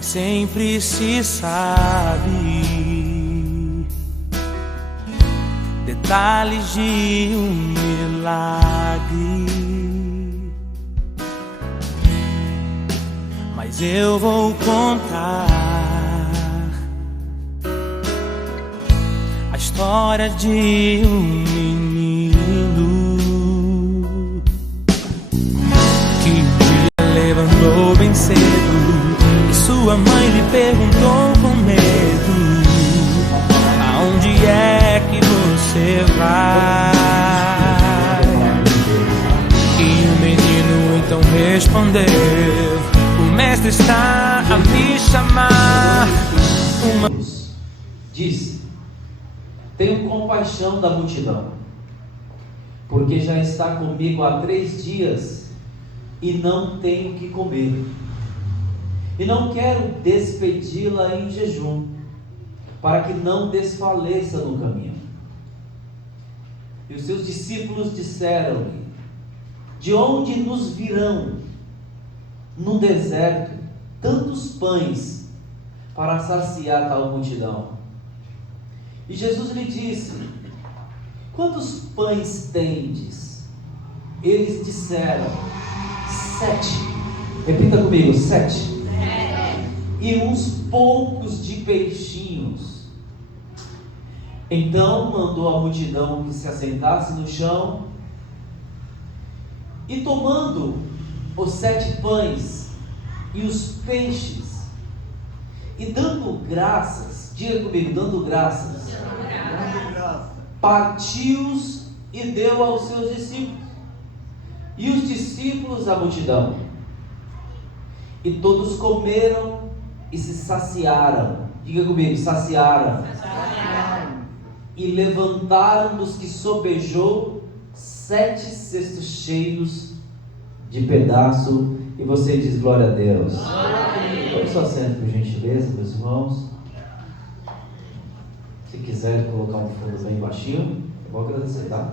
nem sempre se sabe detalhes de um milagre, mas eu vou contar a história de um menino que um dia levantou bem cedo e sua mãe lhe perguntou com medo: aonde é que você vai? E o menino então respondeu: o mestre está a me chamar. Disse: tenho compaixão da multidão, porque já está comigo há 3 dias e não tenho o que comer, e não quero despedi-la em jejum, para que não desfaleça no caminho. E os seus discípulos disseram-lhe: de onde nos virão no deserto tantos pães para saciar tal multidão? E Jesus lhe disse: quantos pães tendes? Eles disseram: 7. Repita comigo: 7. E uns poucos de peixinhos. Então mandou a multidão que se assentasse no chão, e tomando os 7 pães e os peixes, e dando graças, diga comigo, dando graças, partiu-os e deu aos seus discípulos, e os discípulos à multidão. E todos comeram e se saciaram. Diga comigo: saciaram. E levantaram dos que sobejou 7 cestos cheios de pedaço. E você diz: glória a Deus. Vamos só assento, por gentileza, meus irmãos. Se quiser colocar um fundo bem baixinho, eu vou agradecer, tá?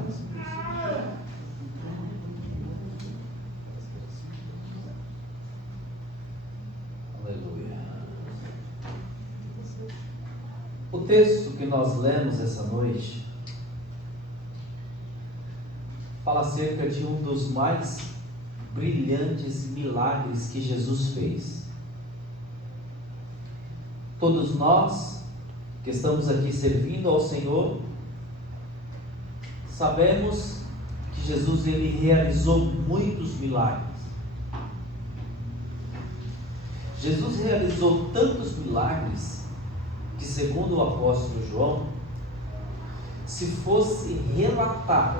O texto que nós lemos essa noite fala acerca de um dos mais brilhantes milagres que Jesus fez. Todos nós que estamos aqui servindo ao Senhor sabemos que Jesus ele realizou muitos milagres. Jesus realizou tantos milagres que, segundo o apóstolo João, se fosse relatar,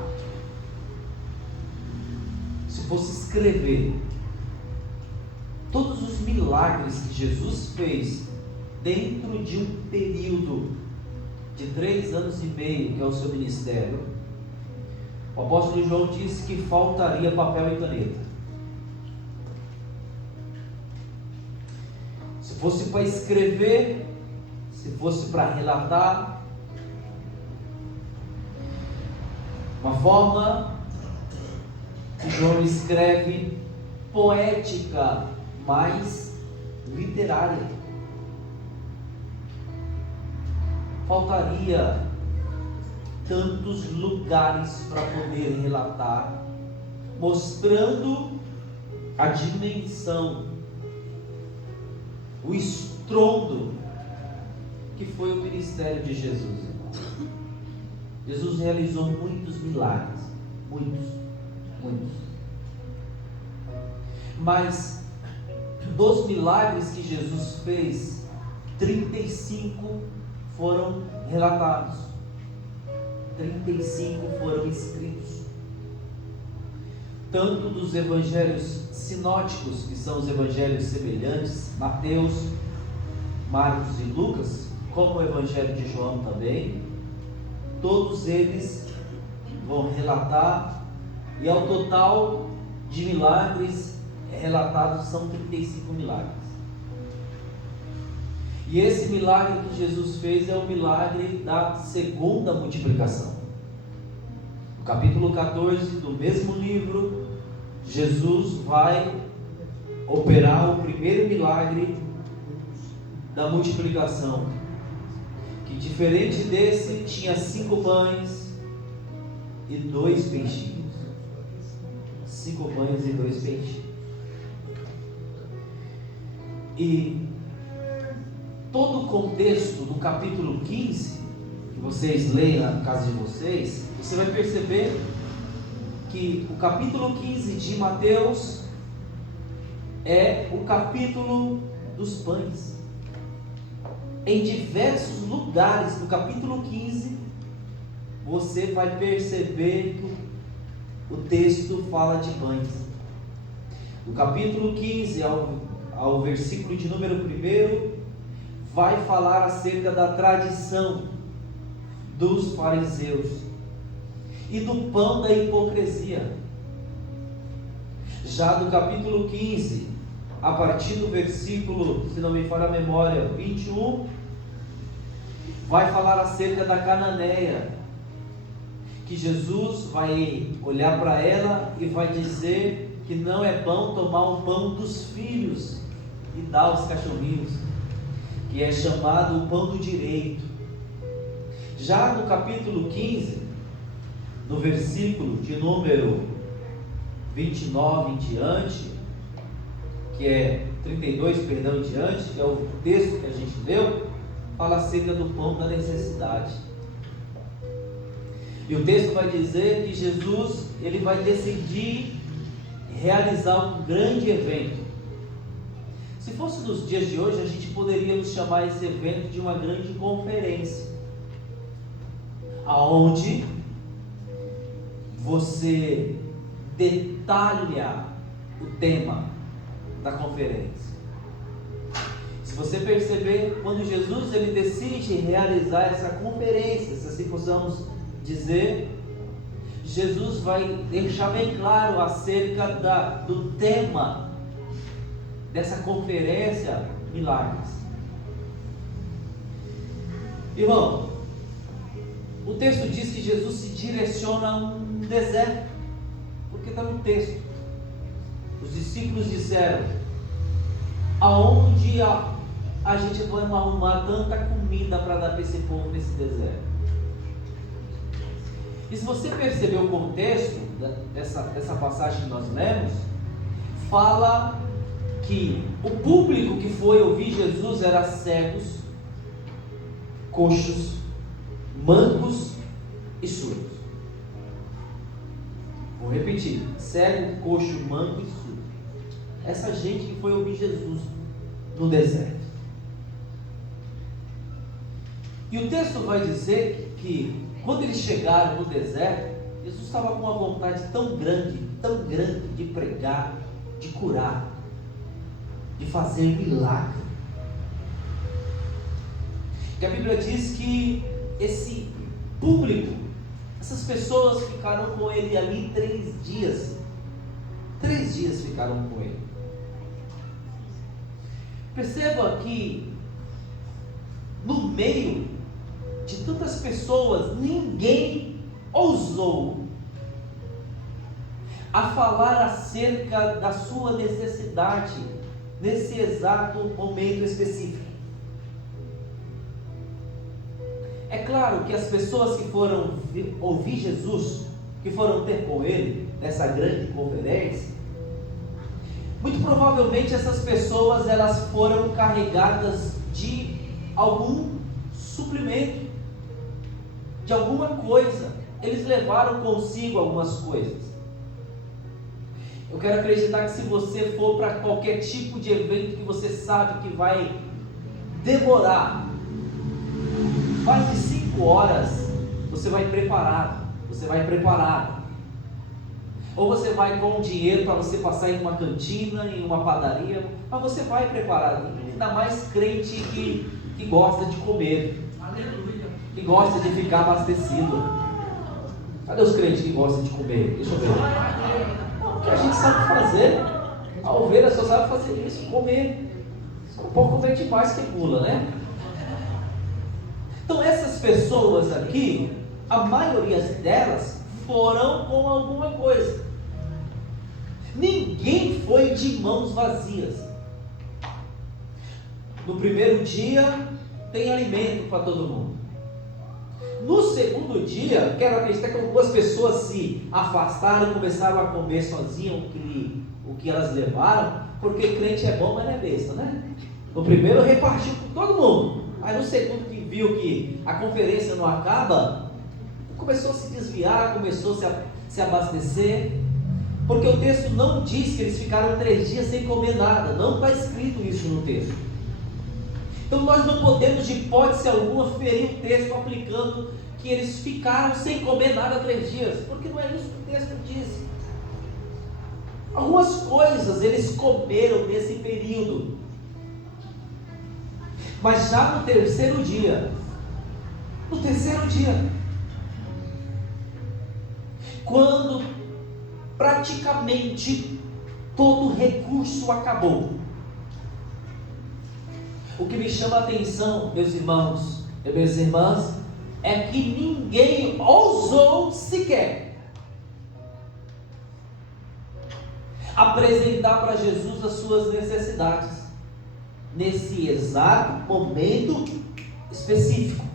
se fosse escrever todos os milagres que Jesus fez dentro de um período de 3 anos e meio, que é o seu ministério, o apóstolo João disse que faltaria papel e caneta. Se fosse para escrever, se fosse para relatar, uma forma que João escreve poética, mais literária, faltaria tantos lugares para poder relatar, mostrando a dimensão, o estrondo que foi o ministério de Jesus. Jesus realizou muitos milagres, muitos. Mas dos milagres que Jesus fez, 35 foram relatados, 35 foram escritos, tanto dos evangelhos sinóticos, que são os evangelhos semelhantes, Mateus, Marcos e Lucas, como o evangelho de João também. Todos eles vão relatar, e ao total de milagres relatados são 35 milagres. E esse milagre que Jesus fez é o milagre da segunda multiplicação. No capítulo 14 do mesmo livro, Jesus vai operar o primeiro milagre da multiplicação, que diferente desse tinha 5 pães e 2 peixinhos. 5 pães e 2 peixinhos. E todo o contexto do capítulo 15, que vocês leem na casa de vocês, você vai perceber que o capítulo 15 de Mateus é o capítulo dos pães. Em diversos lugares do capítulo 15, você vai perceber que o texto fala de pães. Do capítulo 15 ao versículo de número 1, vai falar acerca da tradição dos fariseus e do pão da hipocrisia. Já do capítulo 15, a partir do versículo, se não me falha a memória, 21, vai falar acerca da cananeia, que Jesus vai olhar para ela e vai dizer que não é bom tomar o pão dos filhos e dar aos cachorrinhos, que é chamado o pão do direito. Já no capítulo 15, no versículo de número 29 em diante, que é 32, perdão, em diante, que é o texto que a gente leu, fala acerca do pão da necessidade. E o texto vai dizer que Jesus, ele vai decidir realizar um grande evento. Se fosse nos dias de hoje, a gente poderia chamar esse evento de uma grande conferência, aonde você detalha o tema da conferência. Se você perceber, quando Jesus ele decide realizar essa conferência, se assim possamos dizer, Jesus vai deixar bem claro acerca do tema dessa conferência, milagres. Irmão, o texto diz que Jesus se direciona a um deserto, porque está no texto. Os discípulos disseram: aonde a gente vai arrumar tanta comida para dar para esse povo nesse deserto? E se você perceber o contexto dessa passagem que nós lemos, fala que o público que foi ouvir Jesus era cegos, coxos, mancos e surdos. Vou repetir: cego, coxo, manco e surdo. Essa gente que foi ouvir Jesus no deserto. E o texto vai dizer que quando eles chegaram no deserto, Jesus estava com uma vontade tão grande de pregar, de curar, de fazer milagre, que a Bíblia diz que esse público, essas pessoas ficaram com ele ali 3 dias. 3 dias ficaram com ele. Perceba que no meio de tantas pessoas, ninguém ousou a falar acerca da sua necessidade nesse exato momento específico. É claro que as pessoas que foram ouvir Jesus, que foram ter com ele nessa grande conferência, muito provavelmente essas pessoas elas foram carregadas de algum suprimento, de alguma coisa. Eles levaram consigo algumas coisas. Eu quero acreditar que se você for para qualquer tipo de evento que você sabe que vai demorar mais de 5 horas, você vai preparado, ou você vai com dinheiro para você passar em uma cantina, em uma padaria, mas você vai preparado. Ainda mais crente que gosta de comer, que gosta de ficar abastecido. Cadê os crentes que gostam de comer? Deixa eu ver. O que a gente sabe fazer? A ovelha só sabe fazer isso, comer. Só um pouco comer demais que pula, né? Então essas pessoas aqui, a maioria delas foram com alguma coisa. Ninguém foi de mãos vazias. No primeiro dia, tem alimento para todo mundo. No segundo dia, quero acreditar que algumas pessoas se afastaram e começaram a comer sozinhas o que elas levaram, porque crente é bom, mas não é besta, né? No primeiro repartiu com todo mundo. Aí no segundo, que viu que a conferência não acaba, começou a se desviar, começou a se abastecer, porque o texto não diz que eles ficaram 3 dias sem comer nada, não está escrito isso no texto. Então nós não podemos de hipótese alguma ferir o texto aplicando que eles ficaram sem comer nada 3 dias, porque não é isso que o texto diz. Algumas coisas eles comeram nesse período, mas já no terceiro dia, quando praticamente todo o recurso acabou, o que me chama a atenção, meus irmãos e minhas irmãs, é que ninguém ousou sequer apresentar para Jesus as suas necessidades nesse exato momento específico.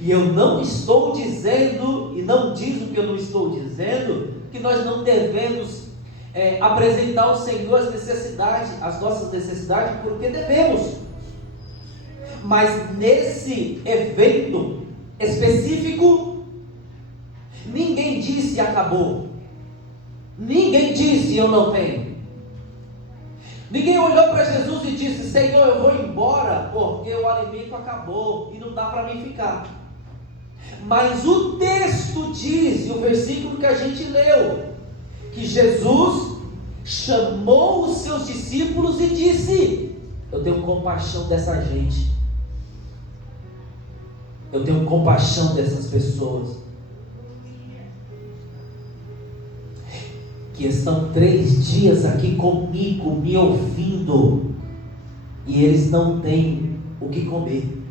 E eu não estou dizendo, e não diz o que eu não estou dizendo, que nós não devemos apresentar ao Senhor as necessidades, as nossas necessidades, porque devemos. Mas nesse evento específico, ninguém disse acabou, ninguém disse eu não tenho, ninguém olhou para Jesus e disse: Senhor, eu vou embora porque o alimento acabou e não dá para mim ficar. Mas o texto diz, e o versículo que a gente leu, que Jesus chamou os seus discípulos e disse: eu tenho compaixão dessa gente, eu tenho compaixão dessas pessoas que estão 3 dias aqui comigo, me ouvindo, e eles não têm o que comer.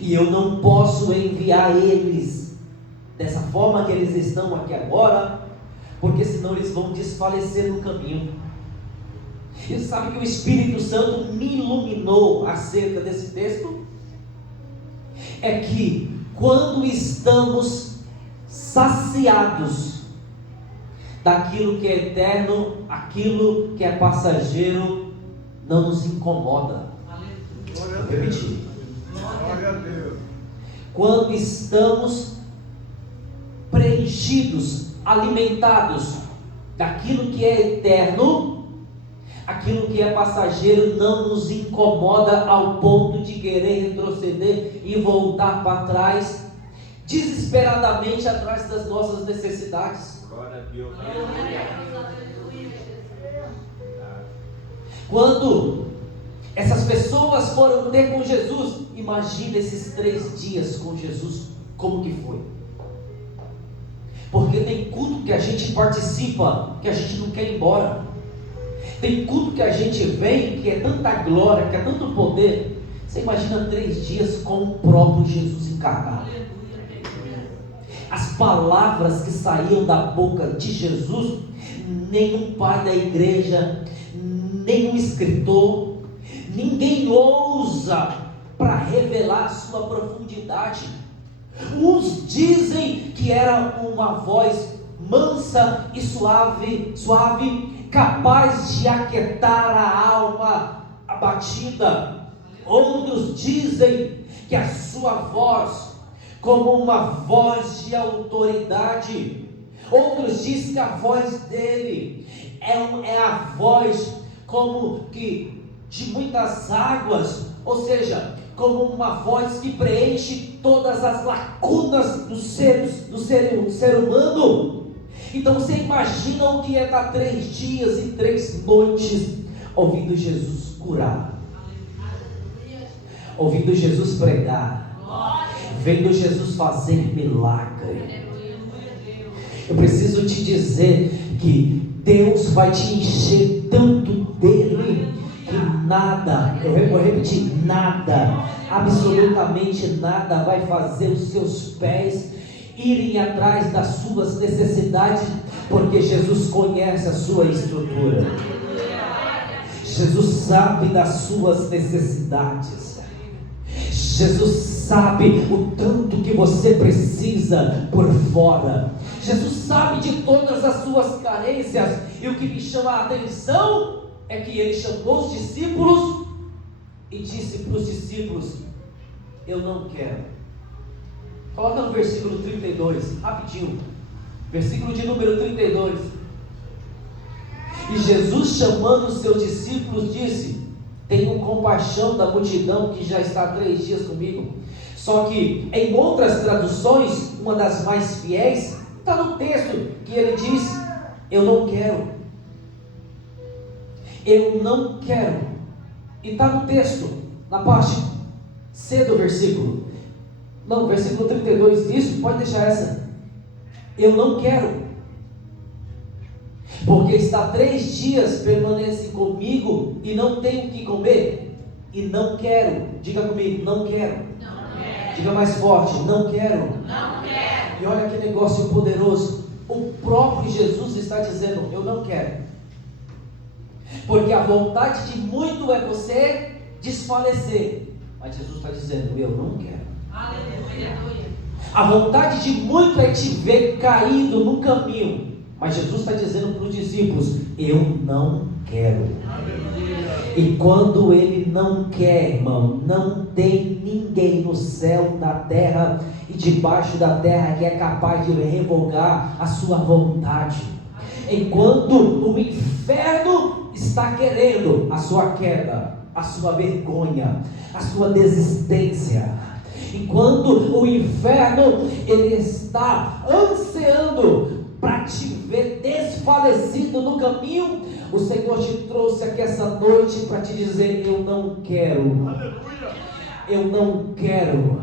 E eu não posso enviar eles dessa forma que eles estão aqui agora, porque senão eles vão desfalecer no caminho. E sabe que o Espírito Santo me iluminou acerca desse texto? É que quando estamos saciados daquilo que é eterno, aquilo que é passageiro não nos incomoda. Vou repetir. Glória a Deus. Quando estamos preenchidos, alimentados daquilo que é eterno, aquilo que é passageiro não nos incomoda ao ponto de querer retroceder e voltar para trás, desesperadamente atrás das nossas necessidades. Glória a Deus. Quando essas pessoas foram ter com Jesus, imagina esses 3 dias com Jesus, como que foi? Porque tem culto que a gente participa, que a gente não quer ir embora. Tem culto que a gente vem, que é tanta glória, que é tanto poder. Você imagina 3 dias com o próprio Jesus encarnado. As palavras que saíam da boca de Jesus, nenhum pai da igreja, nenhum escritor, ninguém ousa para revelar a sua profundidade. Uns dizem que era uma voz mansa e suave, capaz de aquietar a alma abatida. Outros dizem que a sua voz, como uma voz de autoridade. Outros dizem que a voz dele é a voz como que de muitas águas, ou seja, como uma voz que preenche todas as lacunas do ser humano. Então você imagina o que é estar 3 dias e 3 noites ouvindo Jesus curar, ouvindo Jesus pregar, vendo Jesus fazer milagre. Eu preciso te dizer que Deus vai te encher tanto dele que nada, eu vou repetir, nada, absolutamente nada vai fazer os seus pés irem atrás das suas necessidades, Porque Jesus conhece a sua estrutura. Jesus sabe das suas necessidades. Jesus sabe o tanto que você precisa por fora. Jesus sabe de todas as suas carências. E o que me chama a atenção é que ele chamou os discípulos e disse para os discípulos: eu não quero. Coloca no versículo 32, rapidinho. Versículo de número 32. E Jesus, chamando os seus discípulos, disse: tenho compaixão da multidão que já está há 3 dias comigo. Só que em outras traduções, uma das mais fiéis, está no texto que ele diz: eu não quero. Eu não quero. E está no texto, na parte C do versículo. Não, versículo 32, isso, pode deixar essa. Eu não quero. Porque está 3 dias, permanece comigo e não tenho o que comer. E não quero. Diga comigo, não quero. Não quero. Diga mais forte, não quero. Não quero. E olha que negócio poderoso. O próprio Jesus está dizendo: eu não quero. Porque a vontade de muito é você desfalecer. Mas Jesus está dizendo: eu não quero. Aleluia. A vontade de muito é te ver caído no caminho. Mas Jesus está dizendo para os discípulos: eu não quero. E quando ele não quer, irmão, não tem ninguém no céu, na terra e debaixo da terra que é capaz de revogar a sua vontade. Enquanto o inferno está querendo a sua queda, a sua vergonha, a sua desistência, enquanto o inferno ele está ansiando para te ver desfalecido no caminho, o Senhor te trouxe aqui essa noite para te dizer: eu não quero. Eu não quero.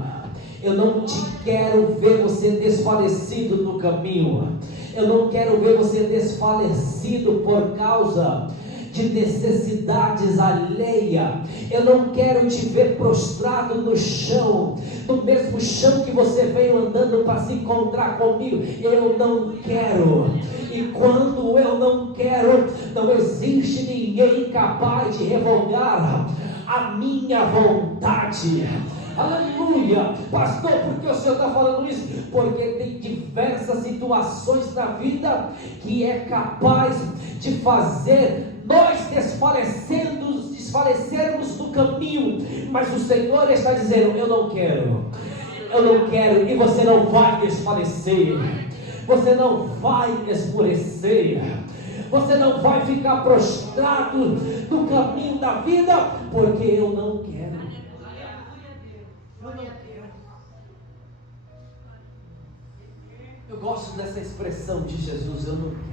Eu não te quero ver você desfalecido no caminho. Eu não quero ver você desfalecido por causa de necessidades alheias. Eu não quero te ver prostrado no chão, no mesmo chão que você veio andando para se encontrar comigo. Eu não quero. E quando eu não quero, não existe ninguém capaz de revogar a minha vontade. Aleluia, pastor, por que o senhor está falando isso? Porque tem diversas situações na vida que é capaz de fazer nós desfalecermos do caminho, mas o Senhor está dizendo: eu não quero, e você não vai desfalecer, você não vai esmorecer, você não vai ficar prostrado no caminho da vida, porque eu não quero. Eu gosto dessa expressão de Jesus: eu não quero.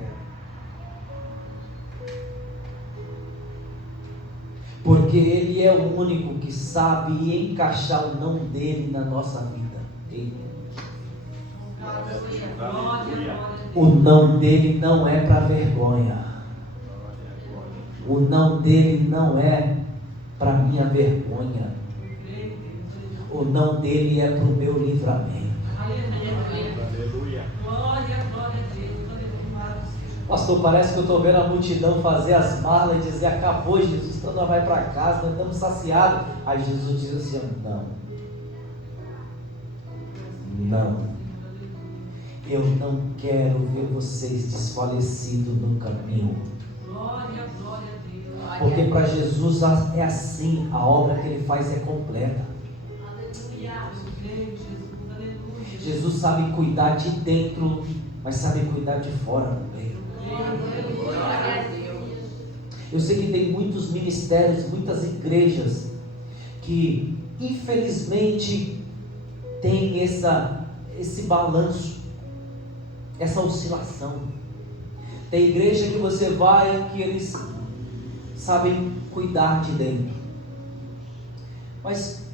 Porque Ele é o único que sabe encaixar o não dele na nossa vida. O não dele não é para vergonha. O não dele não é para minha vergonha. O não dele é para o meu livramento. Pastor, parece que eu estou vendo a multidão fazer as malas e dizer: acabou, Jesus, então nós vamos para casa, nós estamos saciados. Aí Jesus diz assim: não, eu não quero ver vocês desfalecidos no caminho. Porque para Jesus é assim, a obra que Ele faz é completa. Jesus sabe cuidar de dentro, mas sabe cuidar de fora também. Eu sei que tem muitos ministérios, muitas igrejas que infelizmente tem esse balanço, essa oscilação. Tem igreja que você vai que eles sabem cuidar de dentro, mas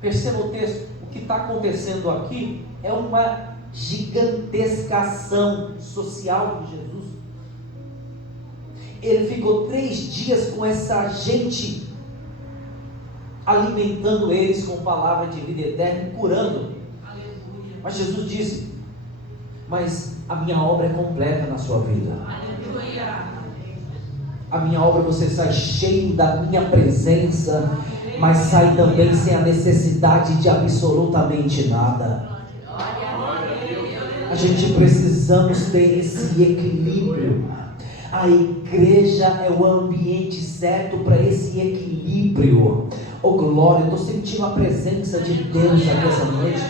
perceba o texto. O que está acontecendo aqui é uma gigantesca ação social de Jesus. Ele ficou 3 dias com essa gente, alimentando eles com palavra de vida eterna e curando. Mas Jesus disse: mas A minha obra é completa na sua vida. Aleluia. A minha obra, você sai cheio da minha presença, mas sai também sem a necessidade de absolutamente nada. A gente precisamos ter esse equilíbrio. A igreja é o ambiente certo para esse equilíbrio. Oh glória, eu estou sentindo a presença de Deus aqui essa noite.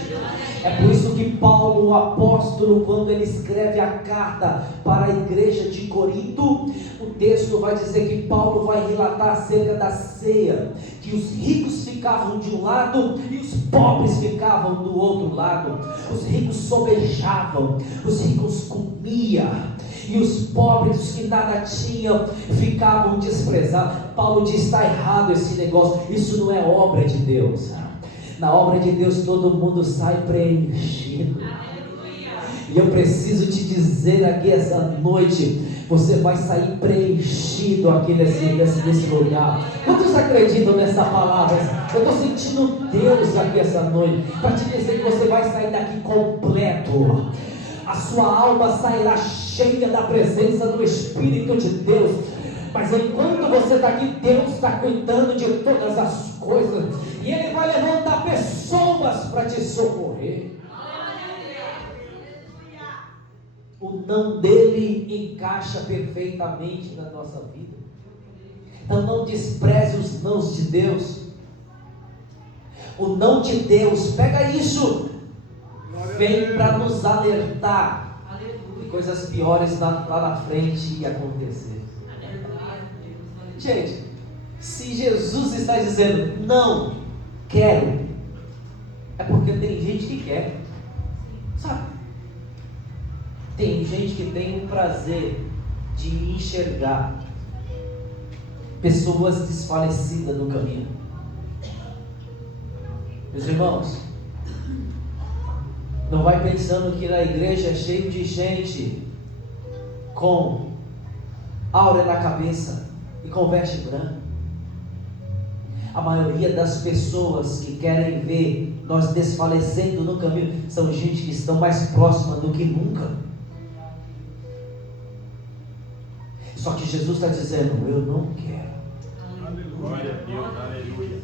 É por isso que Paulo, o apóstolo, quando ele escreve a carta para a igreja de Corinto, o texto vai dizer que Paulo vai relatar acerca da ceia, que os ricos ficavam de um lado e os pobres ficavam do outro lado. Os ricos sobejavam, os ricos comiam, e os pobres, os que nada tinham, ficavam desprezados. Paulo diz: está errado esse negócio, isso não é obra de Deus. Na obra de Deus todo mundo sai preenchido. E eu preciso te dizer aqui essa noite, você vai sair preenchido aqui nesse lugar. Quantos acreditam nessa palavra? Eu estou sentindo Deus aqui essa noite, para te dizer que você vai sair daqui completo. A sua alma sairá cheia da presença do Espírito de Deus. Mas enquanto você está aqui, Deus está cuidando de todas as coisas, e Ele vai levantar pessoas para te socorrer. O não dele encaixa perfeitamente na nossa vida. Então não despreze os nãos de Deus. O não de Deus, pega isso, vem para nos alertar de coisas piores lá na frente e acontecer. Gente, se Jesus está dizendo não quero, é porque tem gente que quer, sabe? Tem gente que tem o prazer de enxergar pessoas desfalecidas no caminho. Meus irmãos, não vai pensando que na igreja é cheio de gente com áurea na cabeça e com veste branca. A maioria das pessoas que querem ver nós desfalecendo no caminho são gente que estão mais próxima do que nunca. Só que Jesus está dizendo: eu não quero. Glória a Deus, aleluia.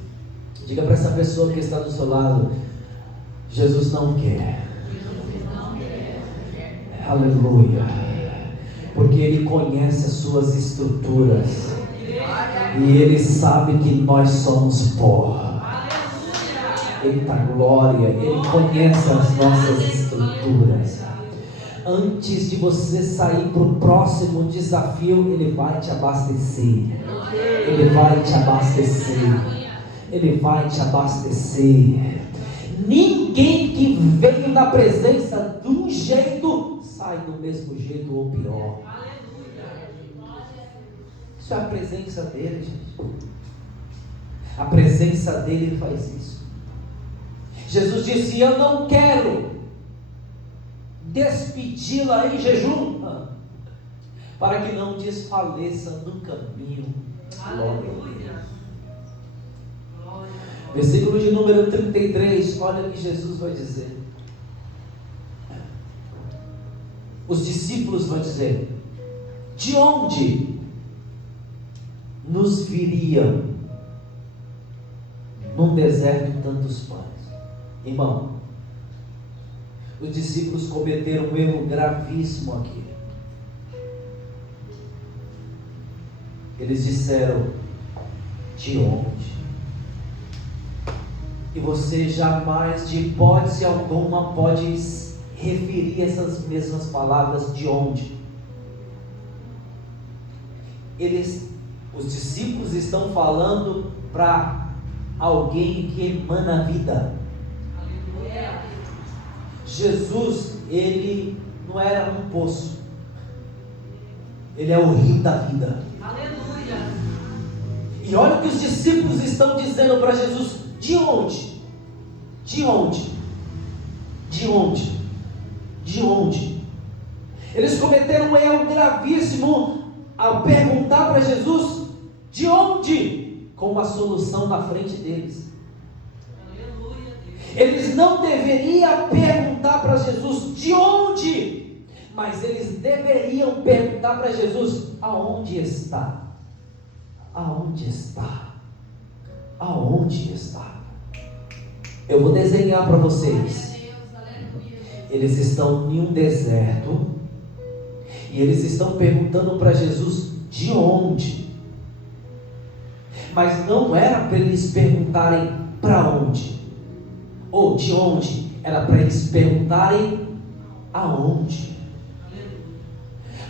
Diga para essa pessoa que está do seu lado: Jesus não quer. Aleluia. Porque Ele conhece as suas estruturas, e Ele sabe que nós somos pó. Eita glória, Ele conhece as nossas estruturas. Antes de você sair para o próximo desafio, Ele vai te abastecer. Ele vai te abastecer. Ele vai te abastecer. Ninguém que veio da presença de um jeito sai do mesmo jeito ou pior. Isso é a presença dele, gente. A presença dele faz isso. Jesus disse: eu não quero despedi-la em jejum, para que não desfaleça no caminho. Glória. Versículo de número 33, olha o que Jesus vai dizer. Os discípulos vão dizer: de onde nos viriam num deserto tantos pães? Irmão, os discípulos cometeram um erro gravíssimo aqui. Eles disseram: de onde? E você jamais, de hipótese alguma, pode referir essas mesmas palavras de onde. Os discípulos estão falando para alguém que emana vida. Jesus, Ele não era um poço, Ele é o rio da vida. Aleluia. E olha o que os discípulos estão dizendo para Jesus: de onde? De onde? De onde? De onde? Eles cometeram um erro gravíssimo ao perguntar para Jesus de onde, com uma solução na frente deles. Eles não deveriam perguntar para Jesus de onde Mas eles deveriam perguntar para Jesus: aonde está? Aonde está? Aonde está? Eu vou desenhar para vocês. Eles estão em um deserto e eles estão perguntando para Jesus de onde. Mas não era para eles perguntarem para onde ou de onde, era para eles perguntarem aonde.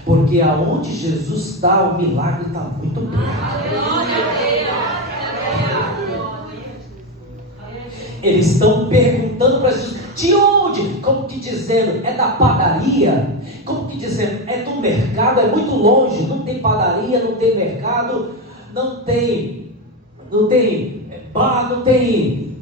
Porque aonde Jesus está, o milagre está muito perto. Eles estão perguntando para Jesus de onde? Como que dizendo, é da padaria? Como que dizendo, é do mercado? É muito longe, não tem padaria, não tem mercado, não tem bar, não tem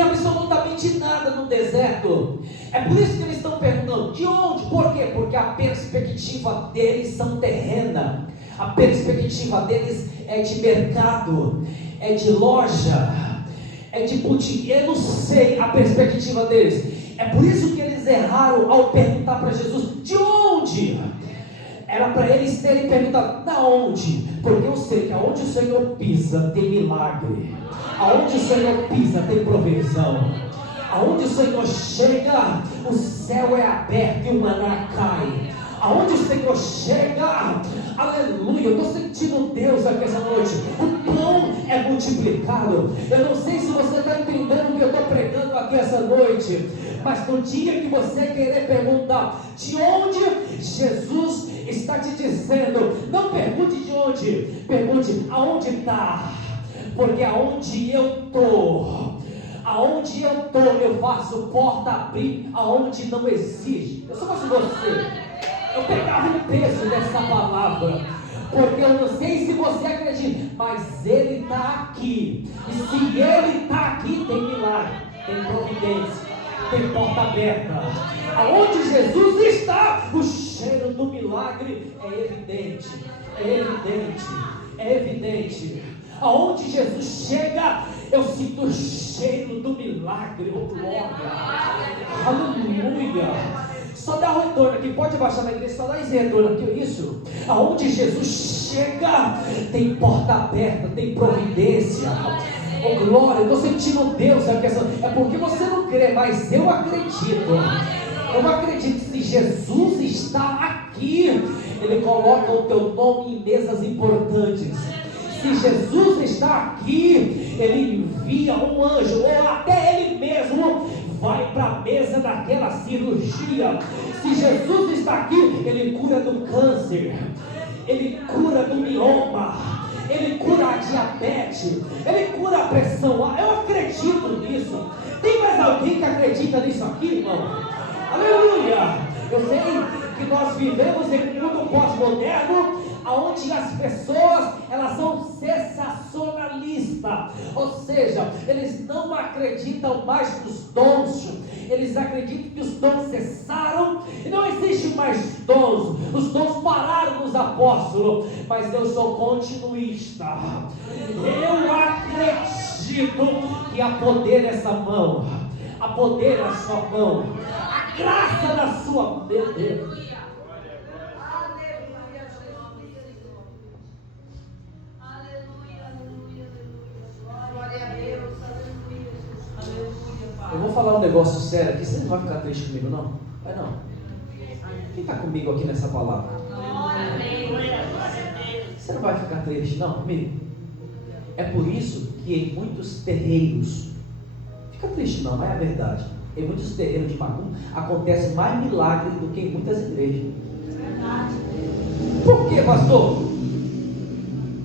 absolutamente nada no deserto. É por isso que eles estão perguntando de onde? Por quê? Porque a perspectiva deles são terrena. A perspectiva deles é de mercado, é de loja, é de boutique. Eu não sei a perspectiva deles. É por isso que eles erraram ao perguntar para Jesus de onde. Era para eles terem perguntado da onde, porque eu sei que aonde o Senhor pisa tem milagre, aonde o Senhor pisa tem provisão, aonde o Senhor chega o céu é aberto e o maná cai, aonde o Senhor chega, aleluia. Eu estou sentindo Deus aqui essa noite. O pão é multiplicado. Eu não sei se você está entendendo o que eu estou pregando aqui essa noite, mas no dia que você querer perguntar de onde, Jesus está te dizendo, não pergunte de onde, pergunte aonde está, porque aonde eu estou, eu faço porta abrir aonde não existe. Eu só gosto de você. Eu pegava um peso dessa palavra, porque eu não sei se você acredita, mas Ele está aqui, e se Ele está aqui, tem milagre, tem providência, tem porta aberta. Aonde Jesus está, o cheiro do milagre é evidente, é evidente, é evidente. Aonde Jesus chega, eu sinto o cheiro do milagre, oh glória, aleluia. Só dá um retorno aqui, pode baixar na igreja, só dá esse retorno aqui, isso. Aonde Jesus chega, tem porta aberta, tem providência. Oh glória, eu estou sentindo Deus aqui. É porque você não crê, mas eu acredito. Eu acredito que se Jesus está aqui, Ele coloca o teu nome em mesas importantes. Se Jesus está aqui, Ele envia um anjo, ou até Ele mesmo vai para a mesa daquela cirurgia. Se Jesus está aqui, Ele cura do câncer, Ele cura do mioma, Ele cura a diabetes, Ele cura a pressão. Eu acredito nisso. Tem mais alguém que acredita nisso aqui, irmão? Aleluia! Eu sei que nós vivemos em um mundo pós-moderno, onde as pessoas, elas são sensacionalistas, ou seja, eles não acreditam mais nos dons, eles acreditam que os dons cessaram e não existe mais dons, os dons pararam nos apóstolos, mas eu sou continuista. Eu acredito que há poder nessa mão, há poder na sua mão, a graça na sua mente. Eu vou falar um negócio sério aqui, você não vai ficar triste comigo não? Vai não. Quem está comigo aqui nessa palavra? Você não vai ficar triste não comigo? É por isso que em muitos terreiros, fica triste não, mas é a verdade, em muitos terreiros de macumba acontece mais milagre do que em muitas igrejas. Por quê, pastor?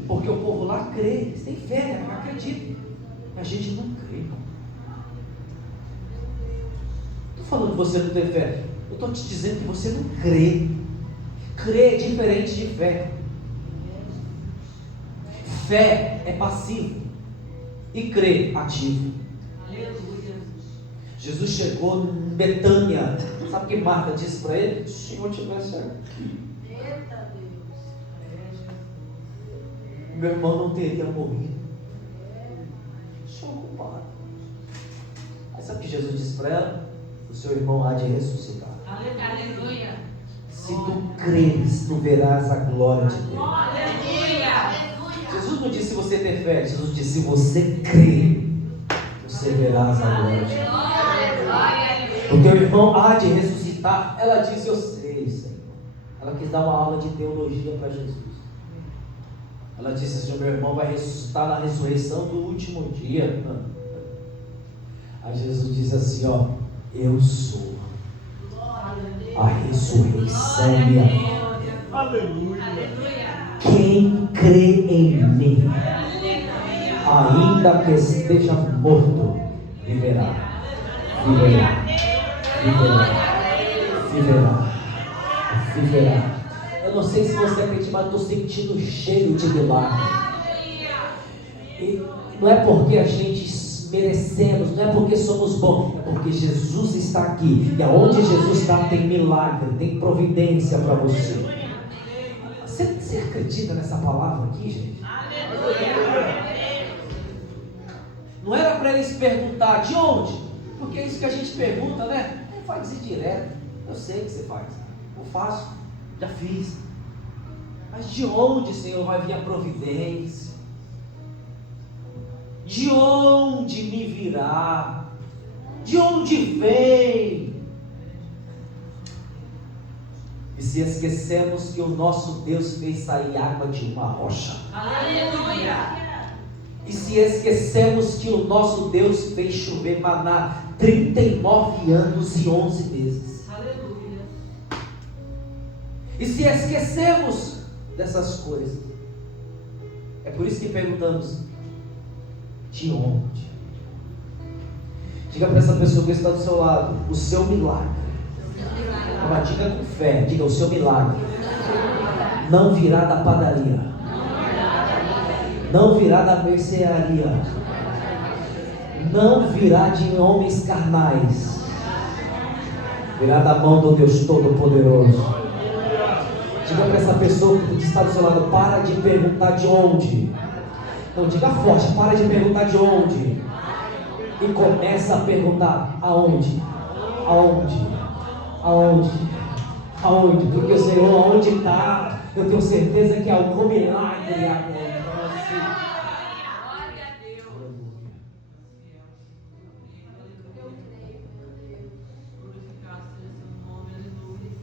Porque o povo lá crê, eles têm fé, né? Acredita. A gente não crê, irmão. Falando que você não tem fé, eu estou te dizendo que você não crê. Crê é diferente de fé. Fé é passivo e crê ativo. Aleluia. Jesus chegou em Betânia. Sabe o que Marta disse para ele? Se o Senhor estivesse aqui, meu irmão não teria morrido. Senhor culpado. Aí sabe o que Jesus disse para ela? O seu irmão há de ressuscitar. Aleluia. Se tu creres, tu verás a glória de Deus. Aleluia. Jesus não disse você ter fé, Jesus disse se você crer, você verás a glória de Deus. O teu irmão há de ressuscitar. Ela disse, eu sei, Senhor. Ela quis dar uma aula de teologia para Jesus. Ela disse, Senhor, meu irmão vai ressuscitar na ressurreição do último dia. Aí Jesus disse assim, ó, eu sou a ressurreição e a vida. Aleluia. Quem crê em mim, ainda que esteja morto, viverá. Viverá. Viverá. Viverá. Viverá. Eu não sei se você acredita, mas estou sentindo cheiro de milagre. E não é porque a gente merecemos, não é porque somos bons, é porque Jesus está aqui. E aonde Jesus está tem milagre, tem providência para você. Você acredita nessa palavra aqui, gente? Não era para eles perguntar de onde? Porque é isso que a gente pergunta, né? Faz isso direto. Eu sei que você faz. Eu faço. Já fiz. Mas de onde, Senhor, vai vir a providência? De onde me virá? De onde vem? E se esquecemos que o nosso Deus fez sair água de uma rocha? Aleluia. E se esquecemos que o nosso Deus fez chover maná 39 anos e 11 meses? Aleluia. E se esquecemos dessas coisas, é por isso que perguntamos, de onde? Diga para essa pessoa que está do seu lado, o seu milagre. Agora, diga com fé, diga, o seu milagre não virá da padaria, não virá da mercearia, não virá de homens carnais, virá da mão do Deus Todo-Poderoso. Diga para essa pessoa que está do seu lado, para de perguntar de onde. Não, diga forte, para de perguntar de onde. E começa a perguntar aonde? Aonde? Aonde? Aonde? Porque o Senhor, aonde está, eu tenho certeza que algum milagre acontece. Glória a Deus. Glorificado seja seu nome, aleluia,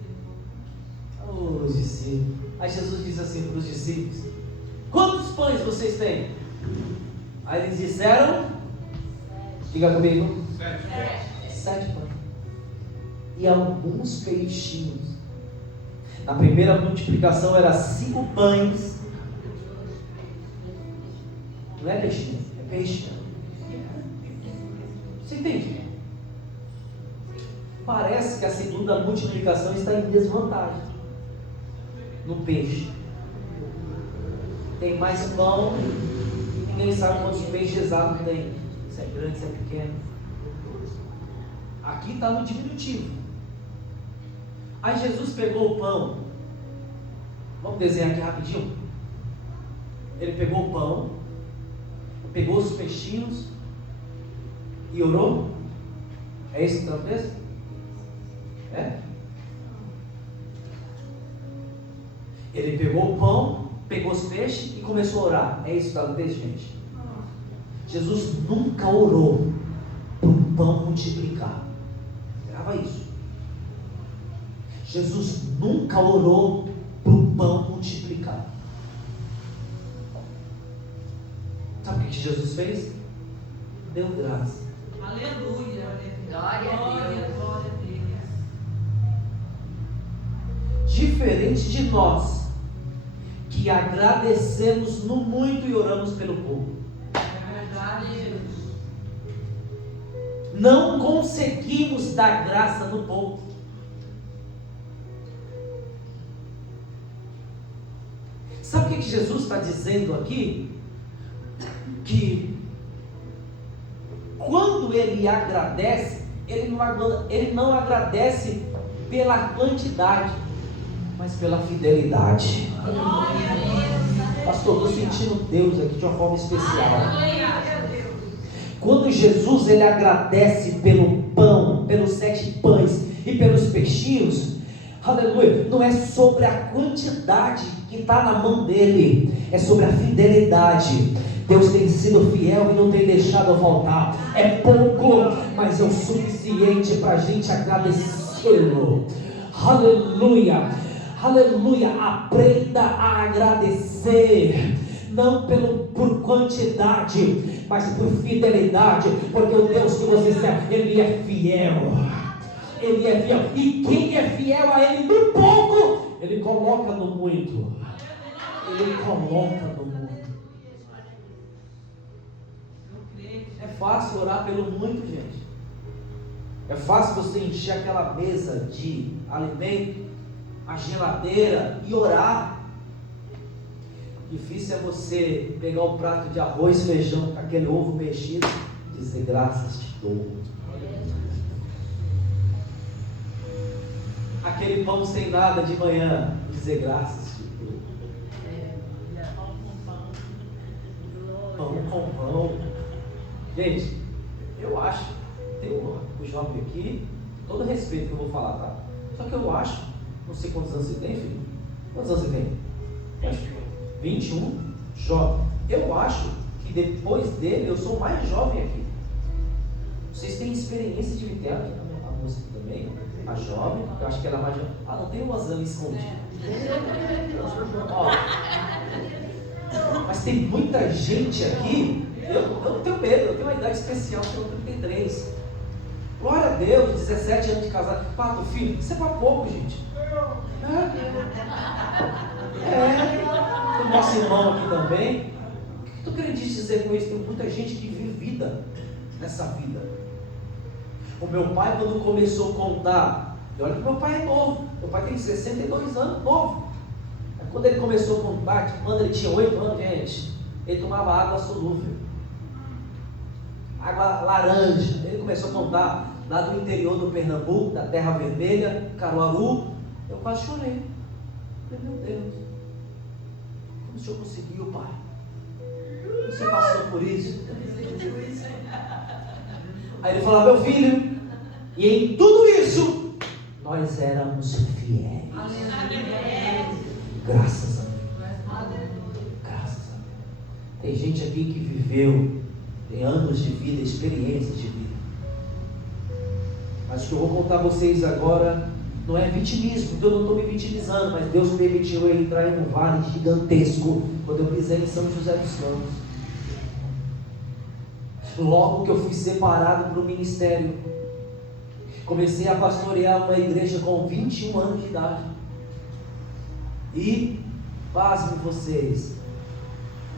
Senhor. Os discípulos. Aí Jesus disse assim para os discípulos: quantos pães vocês têm? Aí eles disseram, diga comigo, 7 pães. E alguns peixinhos. Na primeira multiplicação era 5 pães. Não é peixinho, é peixe. Você entende? Parece que a segunda multiplicação está em desvantagem no peixe. Tem mais pão e ninguém sabe quantos peixes exatos tem. Se é grande, se é pequeno. Aqui está no diminutivo. Aí Jesus pegou o pão. Vamos desenhar aqui rapidinho. Ele pegou o pão, pegou os peixinhos e orou. É isso que está no texto? É? Ele pegou o pão, pegou os peixes e começou a orar. É isso que está no texto, gente? Jesus nunca orou para o pão multiplicar. Grava isso. Jesus nunca orou para o pão multiplicar. Sabe o que Jesus fez? Deu graça. Aleluia. Glória a Deus. Glória a Deus. Diferente de nós, que agradecemos no muito e oramos pelo pouco. É verdade, Jesus. Não conseguimos dar graça no pouco. Sabe o que Jesus está dizendo aqui? Que quando ele agradece, ele não agradece pela quantidade, mas pela fidelidade. Pastor, estou sentindo Deus aqui de uma forma especial. Quando Jesus ele agradece pelo pão, pelos 7 pães e pelos peixinhos, Aleluia. Não é sobre a quantidade que está na mão dele, é sobre a fidelidade. Deus tem sido fiel e não tem deixado eu voltar. É pouco, mas é o suficiente para a gente agradecê-lo. Aleluia, aleluia. Aprenda a agradecer, não por quantidade, mas por fidelidade, porque o Deus que você serve, Ele é fiel. Ele é fiel, e quem é fiel a Ele no pouco, Ele coloca no muito. Ele coloca no muito. É fácil orar pelo muito, gente. É fácil você encher aquela mesa de alimento, a geladeira e orar. Difícil é você pegar um prato de arroz, feijão, com aquele ovo mexido e dizer graças te dou. Aquele pão sem nada de manhã, dizer graças te dou. Pão com pão. Gente, eu acho, tem um jovem aqui, todo respeito que eu vou falar, tá? Só que eu acho, não sei quantos anos você tem, filho. Quantos anos você tem? 21? Jovem. Eu acho que depois dele eu sou o mais jovem aqui. Vocês têm experiência de viver aqui, a música também? A jovem, eu acho que ela é mais jovem. Ah, não tem o Osama escondido. Ó, mas tem muita gente aqui. Eu não tenho medo, eu tenho uma idade especial, eu tenho 33. Glória a Deus, 17 anos de casado. 4 filhos, isso é para pouco, gente. O nosso irmão aqui também. O que tu queria dizer com isso? Tem muita gente que vive vida nessa vida. O meu pai, quando começou a contar, olha que meu pai é novo, meu pai tem 62 anos, novo. Aí, quando ele começou a contar, quando ele tinha 8 anos, gente, ele tomava água solúvel, água laranja. Ele começou a contar lá do interior do Pernambuco, da Terra Vermelha, Caruaru. Eu quase chorei. Eu falei, meu Deus, como o senhor conseguiu, pai? Você passou por isso? Aí ele falou, meu filho, e em tudo isso nós éramos fiéis. Graças a Deus. Graças a Deus. Tem gente aqui que viveu, tem anos de vida, experiências de vida. Mas o que eu vou contar a vocês agora não é vitimismo, eu não estou me vitimizando, mas Deus permitiu eu entrar em um vale gigantesco quando eu pisei em São José dos Campos. Logo que eu fui separado para o ministério, comecei a pastorear uma igreja com 21 anos de idade. E, pasmem vocês,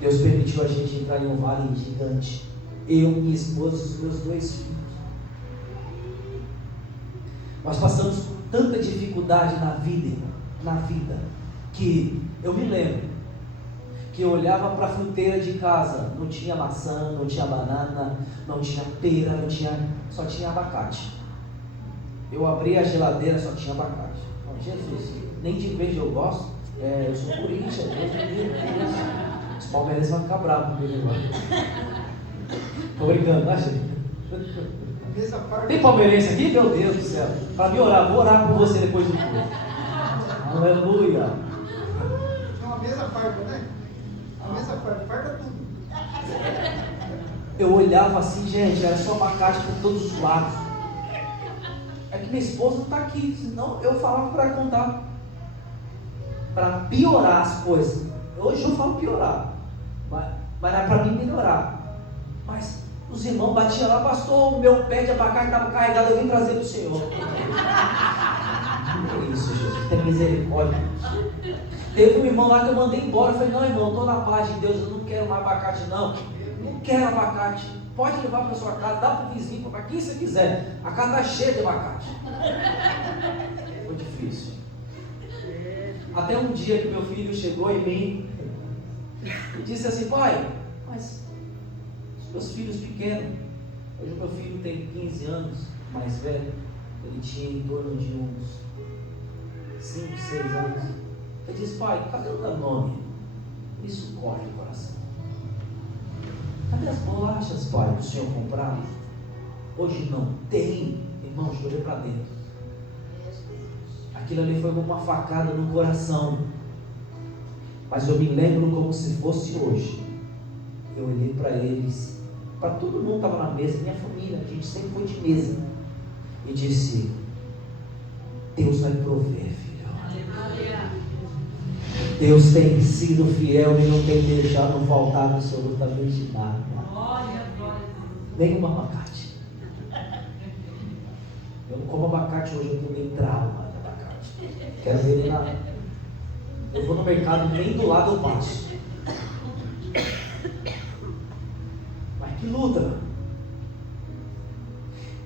Deus permitiu a gente entrar em um vale gigante. Eu, minha esposa e os meus 2 filhos. Nós passamos por tanta dificuldade na vida, que eu me lembro que eu olhava para a fruteira de casa, não tinha maçã, não tinha banana, não tinha pera, só tinha abacate. Eu abria a geladeira, só tinha abacate. Oh, Jesus, nem de verde eu gosto, eu sou Corinthians, os palmeirenses vão ficar bravos comigo agora. Tô brincando, tá, gente? Tem palmeirense aqui? Meu Deus do céu. Para me orar, vou orar por você depois do culto. Aleluia. É uma mesa farta, né? A mesa farta tudo. Eu olhava assim, gente, era só abacate por todos os lados. É que minha esposa não está aqui, senão eu falava para contar. Para piorar as coisas. Hoje eu falo piorar, mas era para mim melhorar. Mas os irmãos batiam lá, pastor, o meu pé de abacate estava carregado, eu vim trazer para o Senhor. Que isso, Jesus, tem misericórdia. Teve um irmão lá que eu mandei embora. Eu falei, não, irmão, estou na paz de Deus, eu não quero mais abacate, não. Não quero abacate. Pode levar para sua casa, dá para o vizinho, para quem você quiser. A casa está cheia de abacate. Foi difícil. Até um dia que meu filho chegou em mim e disse assim, pai, mas os meus filhos pequenos, hoje o meu filho tem 15 anos, mais velho, ele tinha em torno de uns 5, 6 anos. Ele disse, pai, cadê o Danone? Isso corta o coração. Cadê as bolachas, pai, que o senhor comprava? Hoje não tem. Irmão, chorei para dentro. Aquilo ali foi como uma facada no coração. Mas eu me lembro como se fosse hoje. Eu olhei para eles, para todo mundo que estava na mesa, minha família, a gente sempre foi de mesa, e disse: Deus vai prover, filho. Deus tem sido fiel e não tem deixado faltar absolutamente nada. Nem um abacate. Eu não como abacate hoje, eu tomei trauma de abacate. Quero ver ele lá. Eu vou no mercado, nem do lado eu passo. Mas que luta!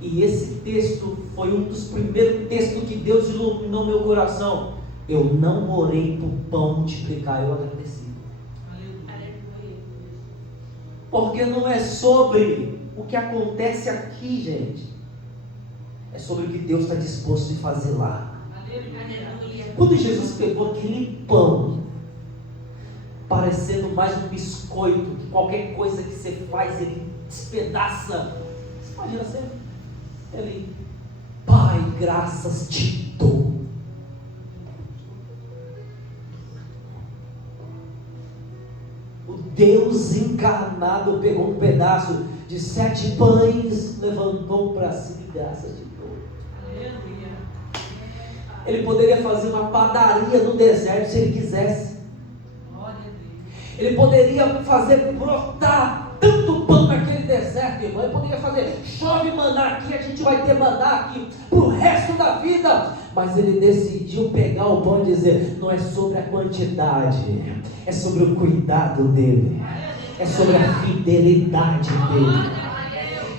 E esse texto foi um dos primeiros textos que Deus iluminou meu coração. Eu não orei para o pão multiplicar, eu agradeci. Porque não é sobre o que acontece aqui, gente. É sobre o que Deus está disposto a fazer lá. Quando Jesus pegou aquele pão, parecendo mais um biscoito, que qualquer coisa que você faz, ele despedaça. Você imagina assim? Ele: Pai, graças te dou. O Deus encarnado pegou um pedaço de 7 pães, levantou para si, graças te dou. Ele poderia fazer uma padaria no deserto se ele quisesse. Ele poderia fazer brotar tanto pão naquele deserto, irmão. Ele poderia fazer: chove maná aqui, a gente vai ter maná aqui pro resto da vida. Mas ele decidiu pegar o pão e dizer: não é sobre a quantidade, é sobre o cuidado dele, é sobre a fidelidade dele.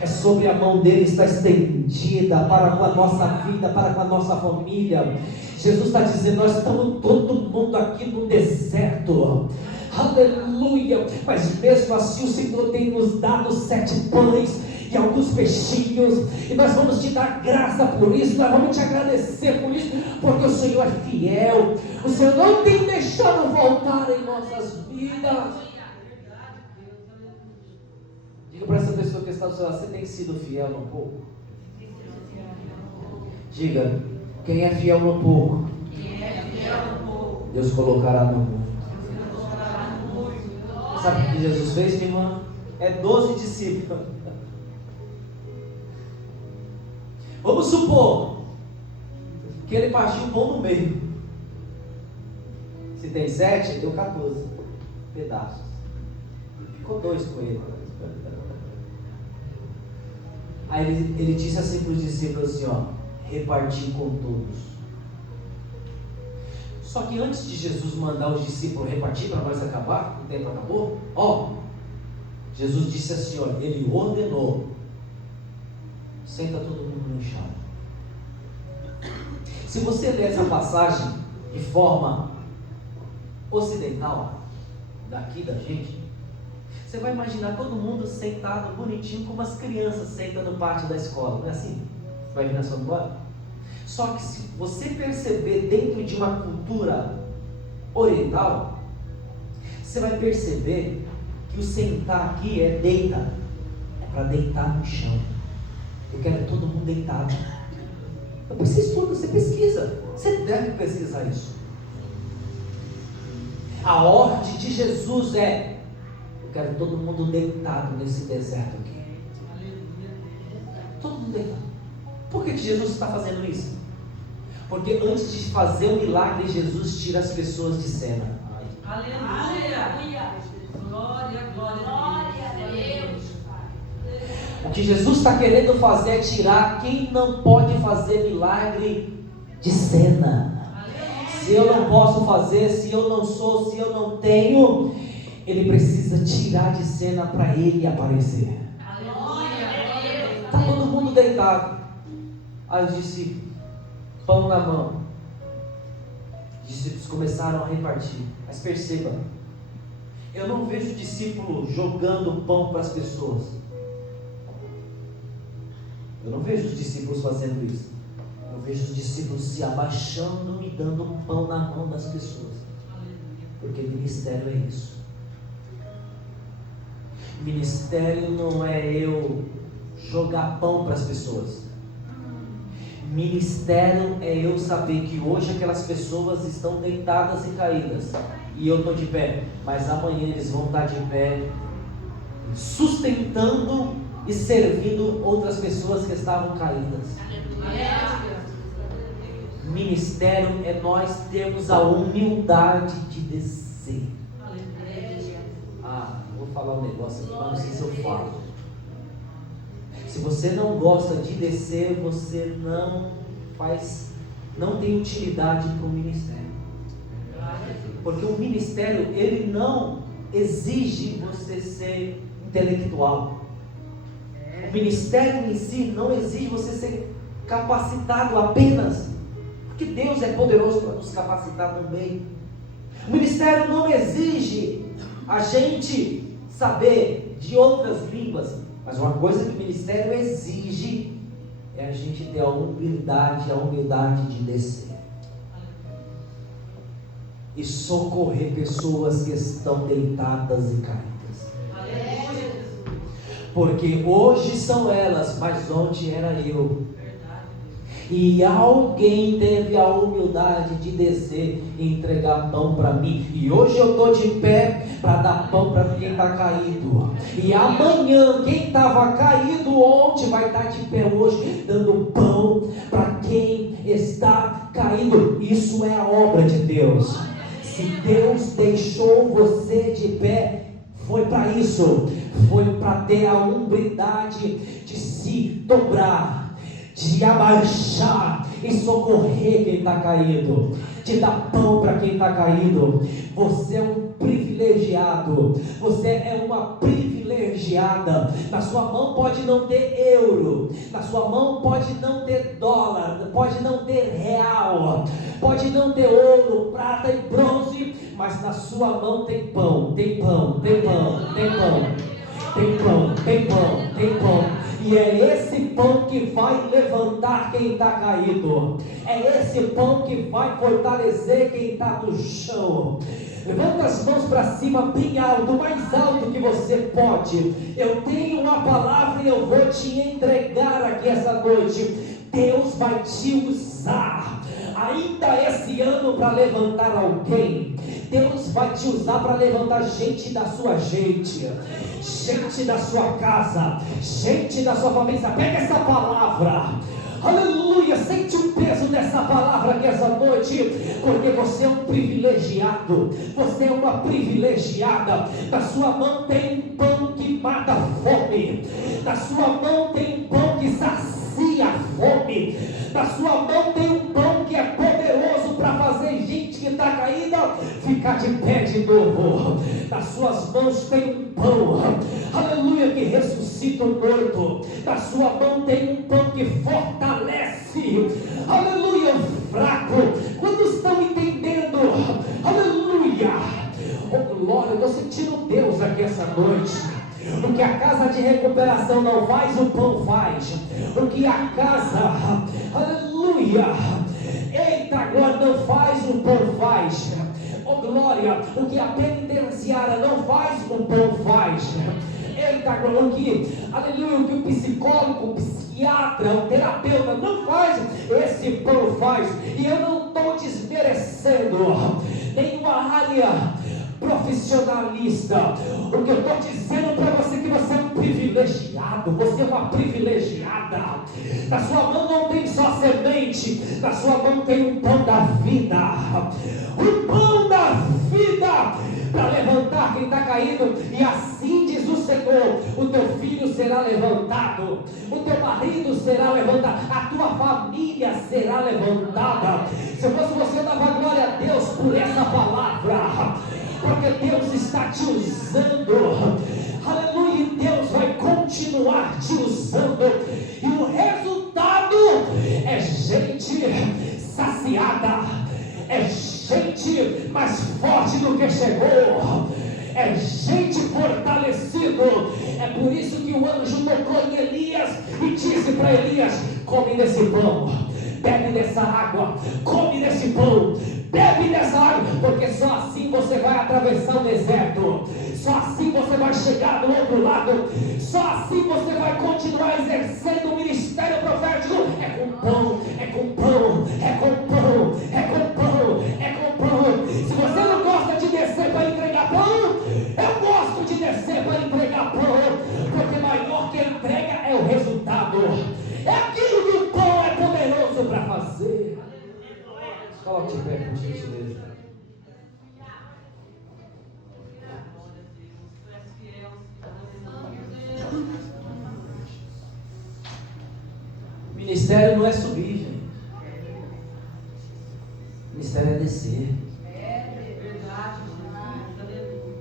É sobre a mão dele estar estendida para com a nossa vida, para com a nossa família. Jesus está dizendo: nós estamos todo mundo aqui no deserto. Aleluia! Mas mesmo assim o Senhor tem nos dado 7 pães e alguns peixinhos. E nós vamos te dar graça por isso. Nós vamos te agradecer por isso. Porque o Senhor é fiel. O Senhor não tem deixado voltar em nossas vidas. Diga para essa pessoa que está do seu lado: você tem sido fiel no pouco? Diga: quem é fiel no pouco, Deus colocará no muito. Sabe o que Jesus fez, minha irmã? É 12 discípulos. Vamos supor que ele partiu o pão no meio. Se tem 7, deu 14 pedaços. Ficou 2 com ele. Aí ele disse assim para os discípulos assim: ó, reparti com todos. Só que antes de Jesus mandar os discípulos repartir para nós acabar, o tempo acabou, ó, Jesus disse assim, ó, ele ordenou: senta todo mundo no chão. Se você ler essa passagem de forma ocidental, daqui da gente, você vai imaginar todo mundo sentado bonitinho, como as crianças sentam no pátio da escola, não é assim? Você vai vir na sua memória? Só que se você perceber dentro de uma cultura oriental, você vai perceber que o sentar aqui é deita, é para deitar no chão. Eu quero todo mundo deitado. Você estuda, você pesquisa, você deve pesquisar isso. A ordem de Jesus é: eu quero todo mundo deitado nesse deserto aqui. Todo mundo deitado. Por que Jesus está fazendo isso? Porque antes de fazer o milagre, Jesus tira as pessoas de cena. Aleluia! Glória, glória a Deus. O que Jesus está querendo fazer é tirar quem não pode fazer milagre de cena. Se eu não posso fazer, se eu não sou, se eu não tenho, ele precisa tirar de cena para ele aparecer. Está todo mundo deitado. Aí os discípulos, pão na mão. Os discípulos começaram a repartir. Mas perceba, eu não vejo o discípulo jogando pão para as pessoas. Eu não vejo os discípulos fazendo isso. Eu vejo os discípulos se abaixando e dando um pão na mão das pessoas. Porque ministério é isso. Ministério não é eu jogar pão para as pessoas. Ministério é eu saber que hoje aquelas pessoas estão deitadas e caídas e eu estou de pé, mas amanhã eles vão estar de pé, sustentando e servindo outras pessoas que estavam caídas. Ministério é nós termos a humildade de descer. Vou falar um negócio aqui, mas não sei se eu falo. Se você não gosta de descer, você não tem utilidade para o ministério. Porque o ministério, ele não exige você ser intelectual. O ministério em si não exige você ser capacitado apenas, porque Deus é poderoso para nos capacitar também. O ministério não exige a gente saber de outras línguas, mas uma coisa que o ministério exige é a gente ter a humildade de descer e socorrer pessoas que estão deitadas e caídas. Porque hoje são elas, mas ontem era eu. E alguém teve a humildade de descer e entregar pão para mim. E hoje eu estou de pé para dar pão para quem está caído. E amanhã quem estava caído ontem vai estar de pé hoje, dando pão para quem está caído. Isso é a obra de Deus. Se Deus deixou você de pé, foi para isso. Foi para ter a humildade de se dobrar, de abaixar e socorrer quem está caído, de dar pão para quem está caído. Você é um privilegiado, você é uma privilegiada. Na sua mão pode não ter euro, na sua mão pode não ter dólar, pode não ter real, pode não ter ouro, prata e bronze, mas na sua mão tem pão, tem pão, tem pão, tem pão. Tem pão, tem pão, tem pão. E é esse pão que vai levantar quem está caído. É esse pão que vai fortalecer quem está no chão. Levanta as mãos para cima bem alto, o mais alto que você pode. Eu tenho uma palavra e eu vou te entregar aqui essa noite. Deus vai te usar ainda esse ano para levantar alguém. Deus vai te usar para levantar gente da sua gente da sua casa, gente da sua família. Pega essa palavra, aleluia, sente o peso dessa palavra aqui essa noite, porque você é um privilegiado, você é uma privilegiada. Na sua mão tem um pão que mata a fome, na sua mão tem um pão que sacia a fome, na sua mão tem um pão que é poderoso para fazer gente que está caída ficar de pé de novo. Nas suas mãos tem um pão, aleluia, que ressuscita o morto. Na sua mão tem um pão que fortalece, aleluia, o fraco. Quantos estão entendendo? Aleluia, oh glória, eu estou sentindo Deus aqui essa noite. O que a casa de recuperação não faz, o pão faz. O que a casa, aleluia, eita glória, não faz, o pão faz. Oh glória, o que a penitenciária não faz, o pão faz. Eita glória, o que, aleluia, o que o psicólogo, o psiquiatra, o terapeuta não faz, esse pão faz. E eu não estou desmerecendo nenhuma área profissionalista. O que eu estou dizendo para você é que você é um privilegiado, você é uma privilegiada. Na sua mão não tem só semente, na sua mão tem um pão da vida, o pão da vida para levantar quem está caído. E assim diz o Senhor: o teu filho será levantado, o teu marido será levantado, a tua família será levantada. Se eu fosse você, eu dava glória a Deus por essa palavra, porque Deus está te usando, aleluia, e Deus vai continuar te usando, e o resultado é gente saciada, é gente mais forte do que chegou, é gente fortalecida. É por isso que o anjo tocou em Elias e disse para Elias: come desse pão, bebe dessa água, come desse pão, bebe dessa água, porque só assim você vai atravessar o deserto, só assim você vai chegar do outro lado, só assim você vai continuar exercendo o ministério profético. É com pão, é Ministério não é subir, gente. Ministério é descer. Verdade.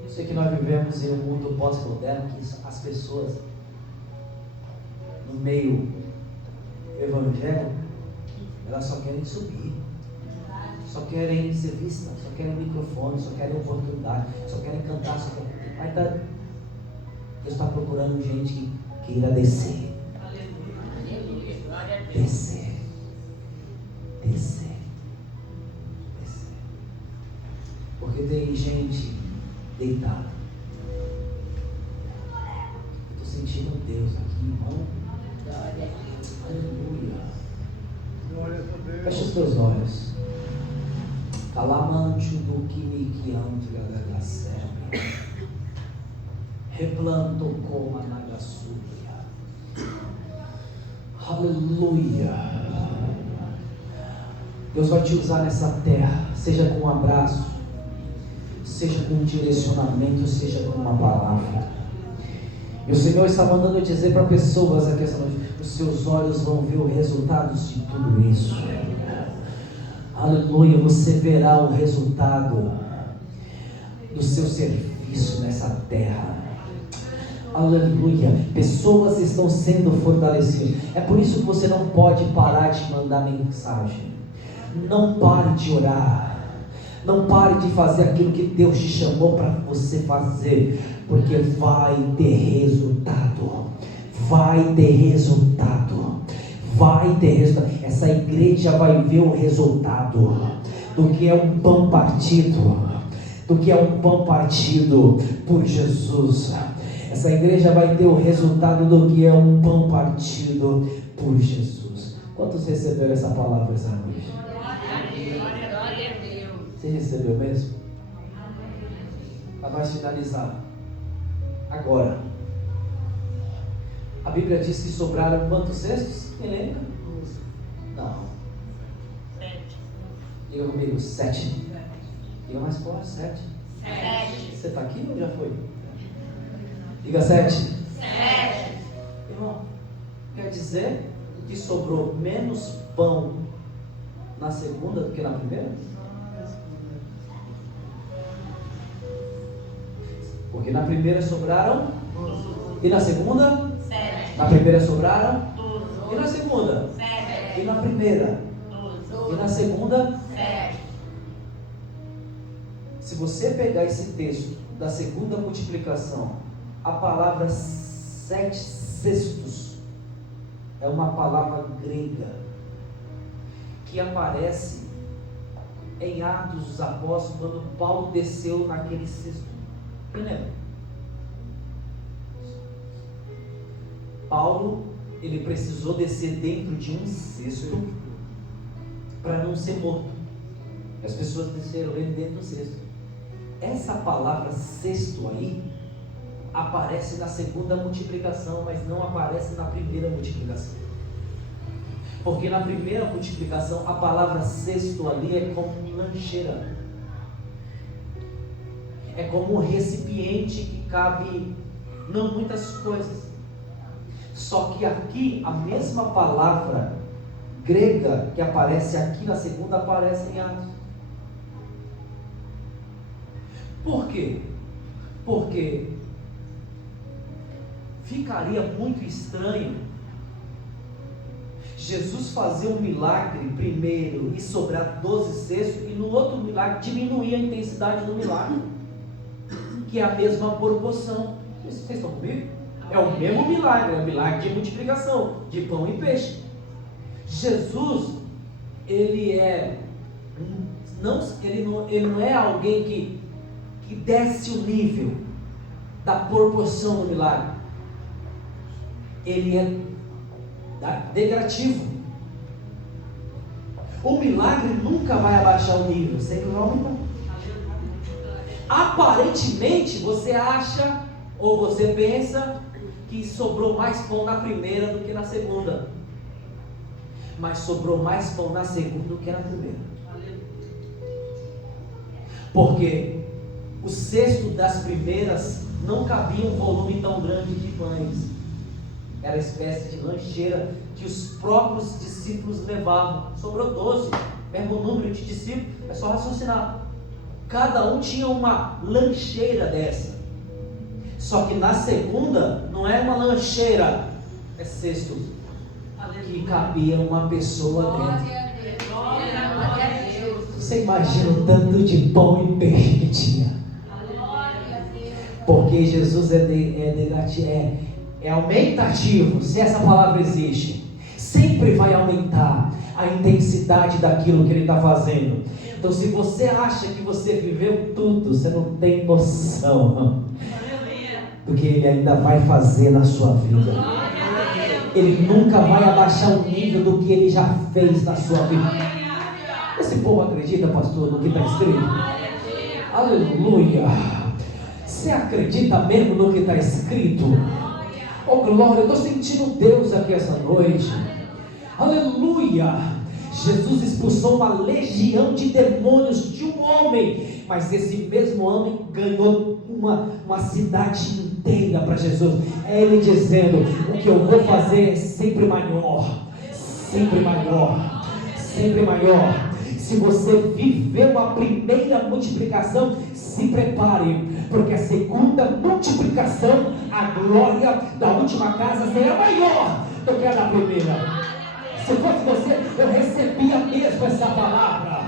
Eu sei que nós vivemos em um mundo pós-moderno que as pessoas no meio evangélico, elas só querem subir, só querem ser vistas, só querem microfone, só querem oportunidade, só querem cantar, só querem... Mas Deus está procurando gente que queira descer. Descer. Descer. Descer. Porque tem gente deitada. Eu estou sentindo Deus aqui, irmão. Aleluia. Fecha os teus olhos. Calamancho do que me quianto da serve. Replanto como a nagasúria. Aleluia. Deus vai te usar nessa terra, seja com um abraço, seja com um direcionamento, seja com uma palavra. E o Senhor está mandando eu dizer para pessoas aqui essa noite: os seus olhos vão ver os resultados de tudo isso. Aleluia, você verá o resultado do seu serviço nessa terra. Aleluia, pessoas estão sendo fortalecidas. É por isso que você não pode parar de mandar mensagem. Não pare de orar. Não pare de fazer aquilo que Deus te chamou para você fazer, porque vai ter resultado. Vai ter resultado. Vai ter resultado. Essa igreja vai ver o resultado do que é um pão partido. Do que é um pão partido por Jesus. Essa igreja vai ter o resultado do que é um pão partido por Jesus. Quantos receberam essa palavra essa noite? Você recebeu mesmo? Para nós finalizar. Agora, a Bíblia diz que sobraram quantos cestos? Quem lembra? Não. 7. Diga comigo, 7. Diga mais forte, 7. 7. Você está aqui ou já foi? Diga 7. 7. Irmão, quer dizer que sobrou menos pão na segunda do que na primeira? Porque na primeira sobraram, e na segunda? 7. Na primeira sobraram, 12. e na segunda? 7. E na primeira? 12. E na segunda? 7. Se você pegar esse texto da segunda multiplicação, a palavra 7 cestos é uma palavra grega que aparece em Atos dos Apóstolos, quando Paulo desceu naquele cesto. Quem lembra? Paulo, ele precisou descer dentro de um cesto para não ser morto. As pessoas desceram ele dentro do cesto. Essa palavra cesto aí aparece na segunda multiplicação, mas não aparece na primeira multiplicação. Porque na primeira multiplicação a palavra cesto ali é como lancheira. É como um recipiente que cabe não muitas coisas. Só que aqui a mesma palavra grega que aparece aqui na segunda aparece em Atos. Por quê? Porque ficaria muito estranho Jesus fazer um milagre primeiro e sobrar 12 cestos, e no outro milagre diminuir a intensidade do milagre, que é a mesma proporção. Vocês estão comigo? É o mesmo milagre, é o milagre de multiplicação de pão e peixe. Jesus, ele não é alguém que desce o nível da proporção do milagre. Ele é degrativo. O milagre nunca vai abaixar o nível, sempre vai aumentar. Aparentemente você acha ou você pensa que sobrou mais pão na primeira do que na segunda, mas sobrou mais pão na segunda do que na primeira. Porque o cesto das primeiras não cabia um volume tão grande de pães. Era espécie de lancheira que os próprios discípulos levavam. Sobrou 12, mesmo número de discípulos, é só raciocinar. Cada um tinha uma lancheira dessa. Só que na segunda, não é uma lancheira, é cesto, que cabia uma pessoa dentro. Você imagina o tanto de pão e peixe que tinha. Porque Jesus é aumentativo, se essa palavra existe. Sempre vai aumentar a intensidade daquilo que Ele está fazendo. Então, se você acha que você viveu tudo, você não tem noção do que Ele ainda vai fazer na sua vida. Ele nunca vai abaixar o nível do que Ele já fez na sua vida. Esse povo acredita, pastor, no que está escrito? Aleluia! Você acredita mesmo no que está escrito? Oh glória, eu estou sentindo Deus aqui essa noite. Aleluia! Jesus expulsou uma legião de demônios de um homem, mas esse mesmo homem ganhou uma cidade inteira para Jesus. É Ele dizendo: o que eu vou fazer é sempre maior, sempre maior, sempre maior. Se você viveu a primeira multiplicação, se prepare, porque a segunda multiplicação, a glória da última casa será maior do que a da primeira. Se fosse você, eu recebia mesmo essa palavra.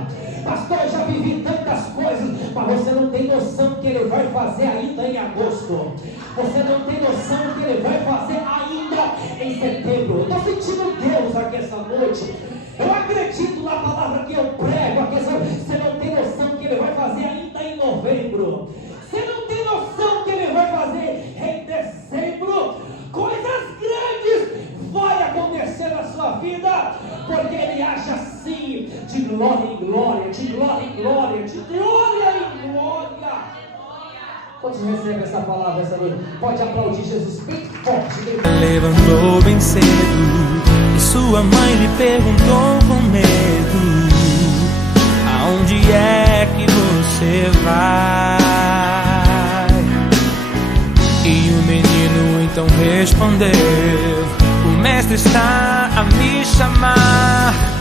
Pastor, eu já vivi tantas coisas, mas você não tem noção do que Ele vai fazer ainda em agosto. Você não tem noção do que Ele vai fazer ainda em setembro. Eu estou sentindo Deus aqui essa noite. Eu acredito na palavra que eu prego aqui. Você não tem noção do que Ele vai fazer ainda em novembro. Você não tem noção do que Ele vai fazer em dezembro. Coisas grandes vai acontecer na sua vida, porque Ele age assim, de glória em glória, de glória em glória, de glória em glória. Quantos recebem essa palavra essa noite? Pode aplaudir Jesus bem forte. Levantou bem cedo e sua mãe lhe perguntou com medo: aonde é que você vai? E o menino então respondeu: o mestre está a me chamar.